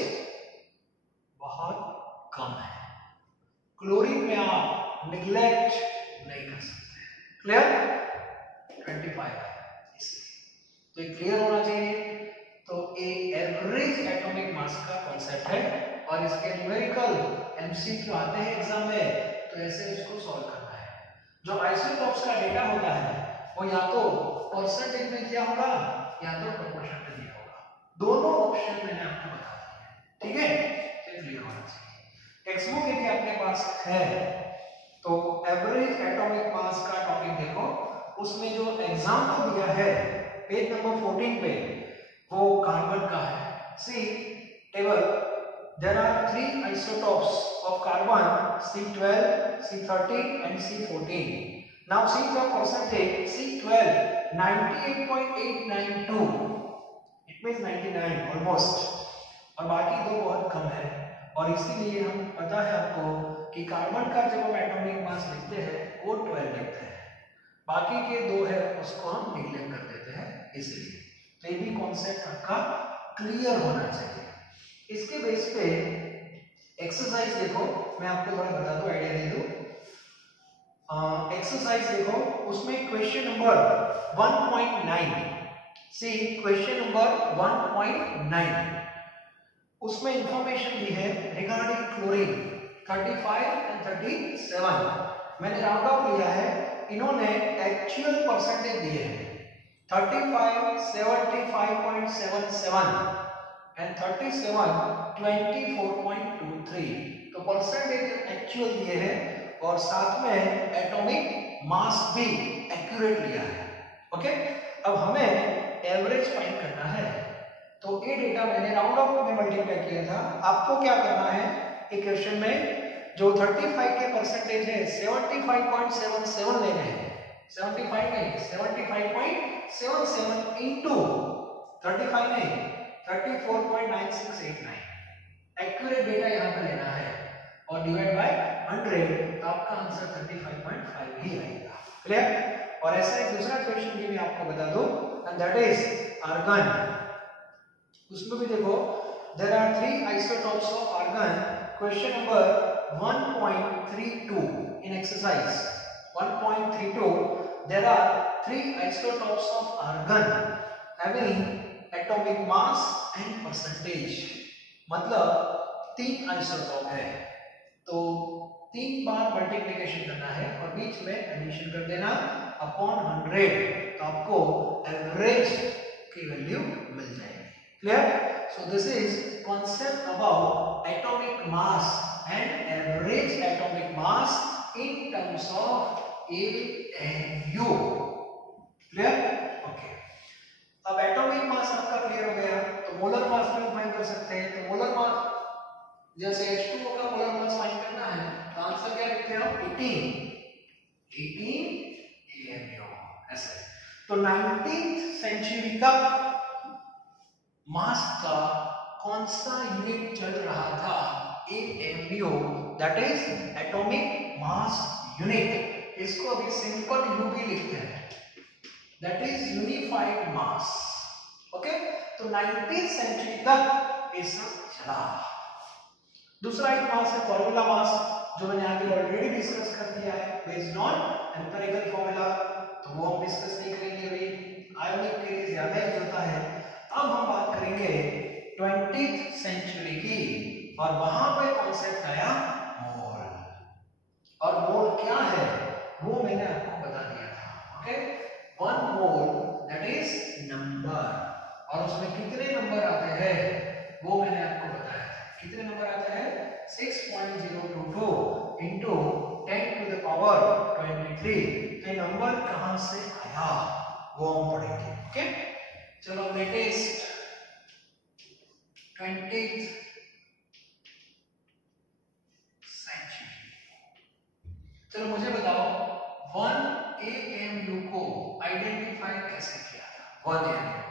बहुत कम है। क्लोरीन में आप निग्लेक्ट नहीं कर सकते। क्लियर? मास का कॉन्सेप्ट है और इसके न्यूमेरिकल एमसीक्यू आते हैं एग्जाम में, तो ऐसे इसको सॉल्व करना है। जो आइसोटॉप्स का डेटा होता है वो या तो परसेंटेज में दिया होगा या तो प्रोपोर्शन में दिया होगा, दोनों ऑप्शन मैंने आपको बता दिए हैं, ठीक है। क्लियर होना चाहिए। टेक्स्ट बुक यदि आपके पास है तो एवरेज एटॉमिक मास का टॉपिक देखो, उसमें जो एग्जाम्पल दिया है पेज नंबर 14 पे वो कार्बन का है। See table, there are 3 isotopes of carbon, C12, C13 and C14. Now see the percentage, C12 98.892, it means 99 almost, और बाकी दो बहुत कम है, और इसीलिए हम पता है आपको कि कार्बन का जब हम एटॉमिक मास लिखते हैं वो 12 लिखते हैं, बाकी के दो है उसको हम निग्लेक्ट कर देते हैं, इसलिए तो ये भी कॉन्सेप्ट आपका क्लियर होना चाहिए। इसके बेस पे एक्सरसाइज देखो, मैं आपको थोड़ा बता दूं, आइडिया दे दूं। एक्सरसाइज देखो, उसमें क्वेश्चन नंबर 1.9, सी क्वेश्चन नंबर 1.9, उसमें इंफॉर्मेशन दी है रिगार्डिंग क्लोरीन 35 एंड 37। मैंने राउंड ऑफ लिया है, इन्होंने एक्चुअल परसेंटेज दिए हैं 35 75.77 एंड 37 24.23, तो परसेंटेज एक्चुअल दिए हैं और साथ में एटॉमिक मास भी एक्यूरेट लिया है। ओके, अब हमें एवरेज फाइंड करना है, तो ये डेटा मैंने राउंड ऑफ में मल्टीप्लाई किया था। आपको क्या करना है, एक क्वेश्चन में जो 35 के परसेंटेज है 75.77 लेने हैं, 75 नहीं 75.77 इंटू 35 नहीं 34.9689, एक्यूरेट डेटा यहाँ पे लेना है और डिवाइड बाय 100, तो आपका आंसर 35.5 ही आएगा। क्लियर। और ऐसा एक दूसरा क्वेश्चन भी मैं आपको बता दूं, एंड दैट इज आर्गन। उसमें भी देखो, there are 3 isotopes of argon, question number 1.32 in exercise 1.32, there are 3 isotopes of argon having atomic mass and percentage, मतलब 3 आइसोटॉप है, तो 3 बार मल्टीप्लिकेशन करना है और बीच में एडिशन कर देना अपॉन 100, तो आपको एवरेज की वैल्यू मिल जाएगी। Clear. So this is concept about atomic mass and average atomic mass in terms of AMU. Clear? Okay. अब एटॉमिक मास आपका क्लियर हो गया, तो मोलर मास भी फाइंड कर सकते हैं। तो मोलर मास जैसे H2O का मोलर मास फाइंड करना है, तो आंसर क्या लिखते हैं हम, 18 AMU ऐसे। तो 19th सेंचुरी तक मास का कौन सा यूनिट चल रहा था, AMU, that is atomic mass unit. इसको अभी सिंपल यूबी लिखते हैं, that is unified mass. Okay, तो 19th सेंचुरी तक ये सब चला। दूसरा एक मास है फॉर्मूला मास, जो मैंने आगे ऑलरेडी डिस्कस कर दिया है बेस्ड ऑन एम्पिरिकल फॉर्मूला, तो वो हम डिस्कस नहीं करेंगे अभी, आयोनिक के लिए ज्यादा यूज होता है। अब हम बात करेंगे 20th सेंचुरी की, और वहां पे कॉन्सेप्ट आया मोल, और मोल क्या है वो मैंने आपको बता दिया था। Okay, 1 mole that is number, और उसमें कितने नंबर आते हैं वो मैंने आपको बताया था। कितने नंबर आते हैं, 6.022 इंटू 10 टू द पावर 23। ये नंबर कहां से आया वो हम पढ़ेंगे। ओके, चलो लेटेस्ट 20th सेंचुरी, चलो मुझे बताओ 1 AMU को आइडेंटिफाई कैसे किया था। 1 AMU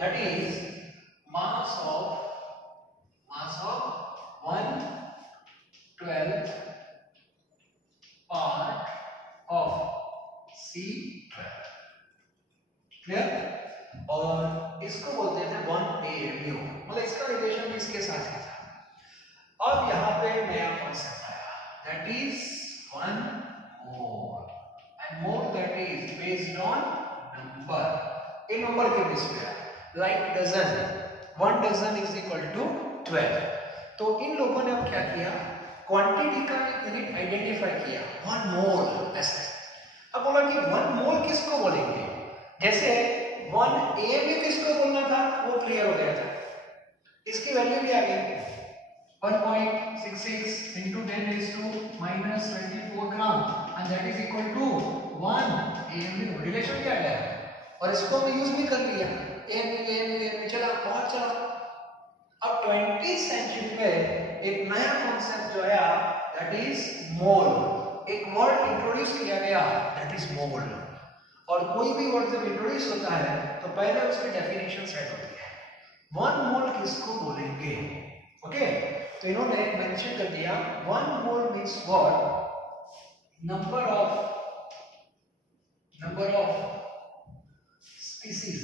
that is mass of 1/12 part of C12। Clear. और इसको बोलते थे 1 AMU, मतलब इसका रिलेशन भी इसके साथ ही था। अब यहाँ पे नया कॉन्सेप्ट आया, that is 1 mole, and mole that is based on number, ये नंबर के बेस पे है, like dozen, 1 dozen is equal to 12। तो इन लोगों ने अब क्या किया, क्वांटिटी का एक यूनिट आइडेंटिफाई किया, 1 मोल ऐसे। अब बोला कि 1 मोल किसको बोलेंगे, जैसे 1 AMU किसको बोलना था वो क्लियर हो गया था, इसकी वैल्यू भी आ गई 1.66 into 10 raised to minus 24 gram and that is equal to 1 AMU। Relation क्या है और इसको हम यूज भी कर लिया, AMU चला बहुत चला। अब 20th सेंचुरी में एक नया कॉन्सेप्ट जो आया दैट इज मोल, एक वर्ड इंट्रोड्यूस किया गया दैट इज मोल। और कोई भी वर्ड जब इंट्रोड्यूस होता है तो पहले उसकी डेफिनेशन सेट होती है, 1 मोल किसको बोलेंगे, ओके। तो इन्होंने मेंशन कर दिया 1 mole means what, number of species.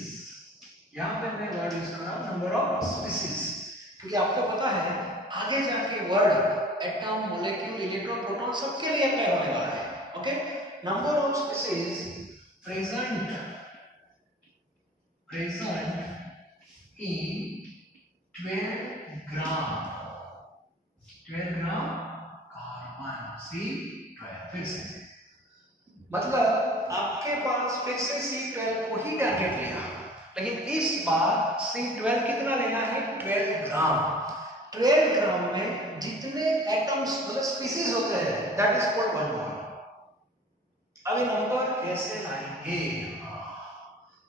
यहां पे मैं वर्ड यूज कर रहा हूं नंबर ऑफ स्पीसीज, क्योंकि आपको पता है आगे जाके word atom, molecule, electron, proton सबके लिए अप्लाई होने वाला है, okay. Number of species present in 12 gram carbon C12। फिर से मतलब आपके पास फिर से C12 को ही टारगेट लिया, लेकिन इस बार C12 कितना लेना है, 12 ग्राम। 12 ग्राम में जितने एटम्स मतलब स्पीसीज होते हैं दैट इज कॉल्ड 1 मोल। अब ये नंबर कैसे लाएंगे,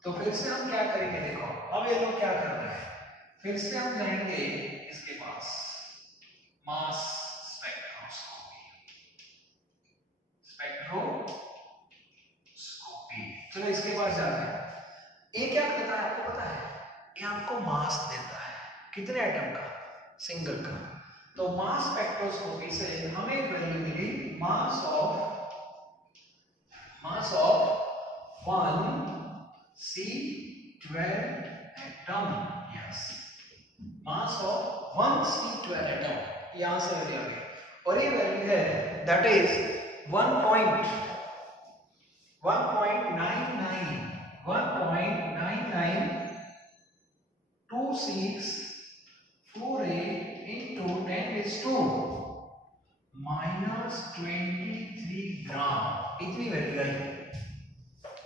तो फिर से हम क्या करेंगे, देखो अब ये लोग क्या कर रहे हैं, फिर से हम जाएंगे इसके पास मास स्पेक्ट्रोस्कोपी। चलो इसके पास जाते हैं। ये क्या करता है आपको पता है, ये आपको मास देता है कितने एटम का, सिंगल का। तो मास स्पेक्ट्रोस्कोपी से हमें वैल्यू मिली mass of 1 C12 atom, yes, mass of 1 C12 atom, यहां से वैल्यू आ गई। और ये वैल्यू है that is 1.992648 into 10 raised to minus 23 gram, इतनी वैल्यू आई।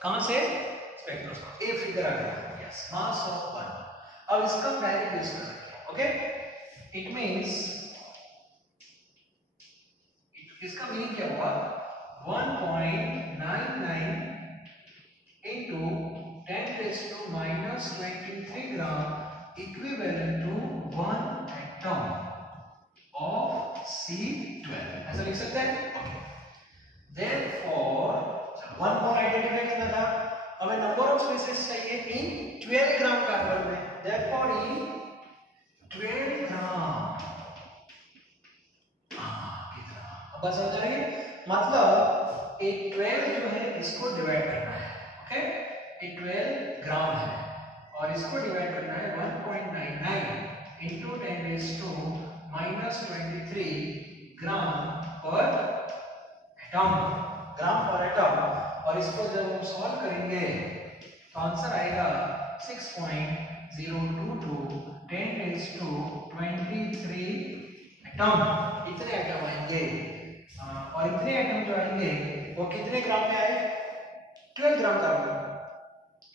कहां से, स्पेक्ट्रोस्कोप, ए फिगर आ गया, यस, मास ऑफ 1। अब इसका डायरेक्ट यूज करेंगे, ओके। इट मींस इसका मीनिंग क्या हुआ, 1.99 into 10 raised to minus 23 gram equivalent to 1 atom of C12, ऐसा लिख सकते हैं, ओके। Therefore 1 मोल आइडेंटिफाई करना था, हमें नंबर ऑफ स्पीसीज चाहिए इन 12 ग्राम कार्बन में, therefore in 12 ग्राम कितना, बस समझ रही है, मतलब एक 12 जो है इसको डिवाइड करना है, ओके। ये 12 ग्राम है और इसको डिवाइड करना है 1.99 into 10 raised to minus 23 ग्राम पर एटम, ग्राम पर एटम। और इसको जब हम सॉल्व करेंगे तो आंसर आएगा 6.022 10 raised to 23 एटम, इतने एटम आएंगे। और इतने एटम जो आएंगे वो कितने ग्राम में आए, 12 ग्राम कार्बन,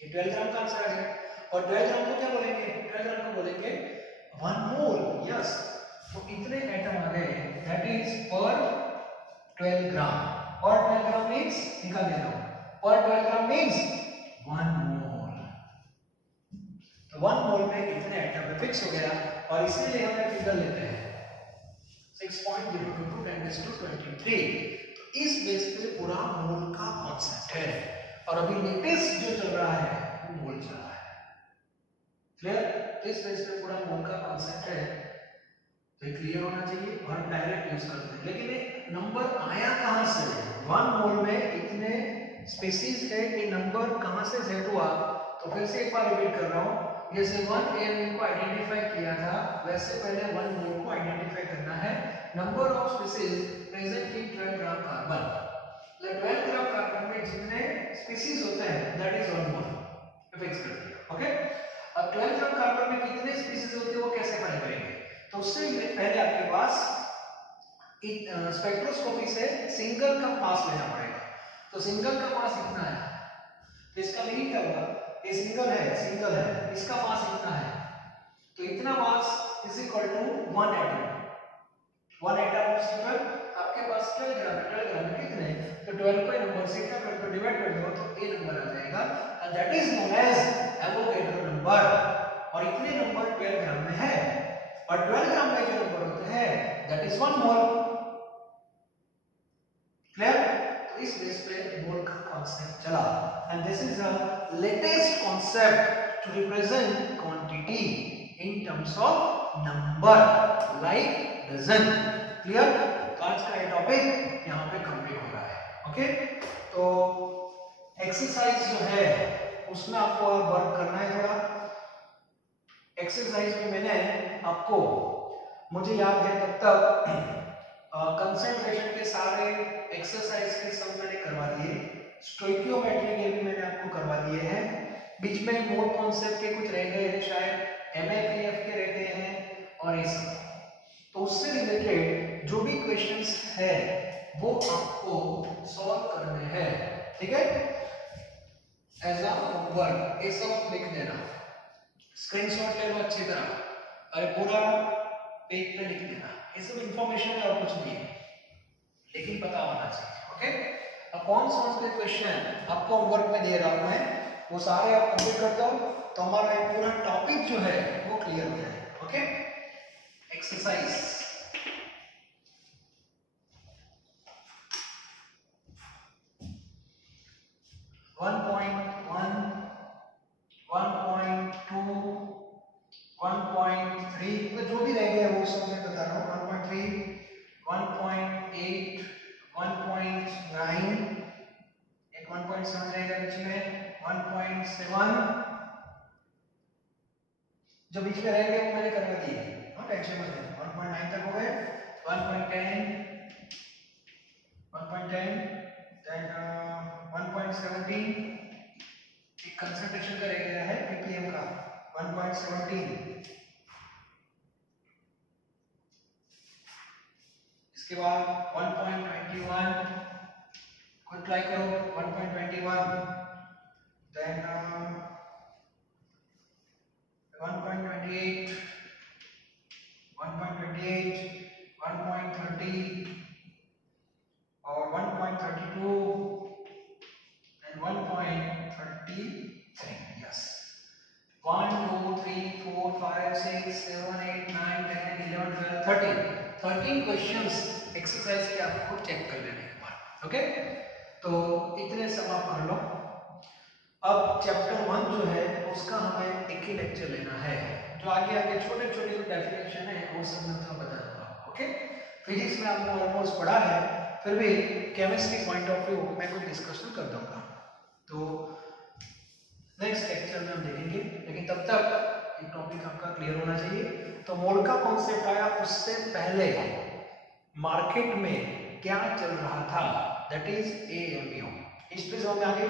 ये 12 ग्राम का आंसर आ गया। और 12 ग्राम को क्या बोलेंगे, 12 ग्राम को बोलेंगे 1 मोल, यस। तो इतने एटम आ गए दैट इज पर 12 ग्राम, और 12 ग्राम मींस निकाल देना, पर 12 ग्राम मींस 1 मोल। तो 1 मोल में इतने एटम पे फिक्स हो गया, और इसीलिए हम फिगर लेते हैं 6.022 10 raised to 23। तो इस बेस पे पूरा मोल का कॉन्सेप्ट है, और अभी लेटेस्ट जो चल रहा है वो मोल चल रहा है, क्लियर। इस बेस पे पूरा मोल का कॉन्सेप्ट है, तो क्लियर होना चाहिए, और डायरेक्ट यूज करते हैं। लेकिन ये नंबर आया कहां से, 1 मोल में इतने स्पीसीज है, ये नंबर कहां से सेट हुआ। तो फिर से एक बार रिपीट कर रहा हूं, जैसे 1 AMU को आइडेंटिफाई किया था वैसे पहले 1 मोल को आइडेंटिफाई करना है। Number of species present in 12 gram carbon, 12 gram carbon में जितने स्पीसीज होते हैं दैट इज 1 मोल, फिक्स कर दिया, ओके। अब 12 ग्राम कार्बन में कितने स्पीसीज होते हैं वो कैसे फाइंड करेंगे, तो उससे पहले आपके पास स्पेक्ट्रोस्कोपी से सिंगल का मास लेना पड़ेगा। तो सिंगल का मास इतना है, तो इसका मीनिंग क्या होगा, ये सिंगल है, इसका मास इतना है, तो इतना mass is equal to 1 atom. 1 atom of single आपके पास 12 ग्राम कितने, तो 12 को नंबर से क्या कर दो, डिवाइड कर दो, तो ये नंबर आ जाएगा, and that is known as Avogadro number. और इतने नंबर 12 ग्राम में है, और 12 ग्राम में जो नंबर होते हैं दैट इज 1 मोल। क्लियर? तो इस बेस पे मोल का कांसेप्ट चला, and this is the latest concept to represent quantity in terms of number like dozen. Clear? तो आज का ये टॉपिक यहाँ पे कंप्लीट हो रहा है। ओके, तो एक्सरसाइज जो है उसमें आपको वर्क करना है थोड़ा। एक्सरसाइज में मैंने आपको, मुझे याद है तब तक कंसंट्रेशन के सारे एक्सरसाइज के सब मैंने करवा दिए, स्टोइकियोमेट्री के भी मैंने आपको करवा दिए हैं। बीच में मोड कॉन्सेप्ट के कुछ रह गए हैं, शायद MIPF के रह गए हैं, और ये सब। तो उससे रिलेटेड जो भी क्वेश्चंस है वो आपको सॉल्व करने हैं। ठीक है, एज अ होमवर्क ये सब आप लिख देना, स्क्रीनशॉट ले लो अच्छी तरह, अरे पूरा पेज पे लिख देना। ये सब इंफॉर्मेशन है और कुछ नहीं है, लेकिन पता होना चाहिए। ओके, अब कौन सा के क्वेश्चन आपको होमवर्क में दे रहा हूं मैं, वो सारे आप कंप्लीट कर दो, तो हमारा ये पूरा टॉपिक जो है वो क्लियर हो जाएगा। ओके, एक्सरसाइज 1.1, 1.2, 1.3, तो जो भी रह गया वो सब मैं बता रहा हूँ। 1.3, 1.8, 1.9, एक 1.7 रहेगा बीच में, 1.7, जो बीच में रह गए वो मैंने करवा दिए, टेंशन मत लेना। 1.9 तक हो गए, 1.10, 1.10, then 1.17, एक कंसंट्रेशन का रह गया है ppm का, 1.17, इसके बाद 1.21, कोई ट्राई करो, 1.21, then 1.28, 1.28, 1.30 और 1.32 and 1.33. yes, 1 2 3 4 5 6 7 8 9 10 11 12 13 क्वेश्चंस एक्सरसाइज के आपको चेक कर लेने के बाद। ओके, तो इतने सब आप कर लो। अब चैप्टर 1 जो है उसका हमें एक ही लेक्चर लेना है, जो आगे आगे छोटे छोटे डेफिनेशन है वो सब मैं तो बता दूंगा। ओके, फिजिक्स में आपने ऑलमोस्ट पढ़ा है, फिर भी केमिस्ट्री पॉइंट ऑफ व्यू मैं कुछ डिस्कशन कर दूंगा, तो नेक्स्ट लेक्चर में हम देखेंगे। लेकिन तब तक ये टॉपिक आपका क्लियर होना चाहिए। तो मोल का कॉन्सेप्ट आया, उससे पहले मार्केट में क्या चल रहा था, दैट इज AMU। हिस्ट्री समझ में आ गई?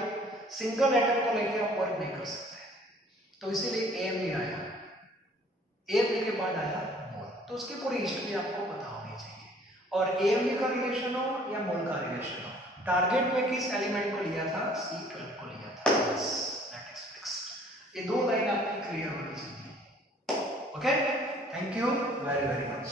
सिंगल एटम को लेकर आप वर्क नहीं कर सकते, तो इसीलिए AMU आया, AMU के बाद आया मोल। तो उसकी पूरी हिस्ट्री आपको पता होनी चाहिए, और AMU का रिलेशन हो या मोल का रिलेशन हो, टारगेट में किस एलिमेंट को लिया था, C12 को लिया था, बस दैट इज फिक्स्ड। ये दो लाइन आपकी क्लियर होनी चाहिए। Okay, thank you very very much.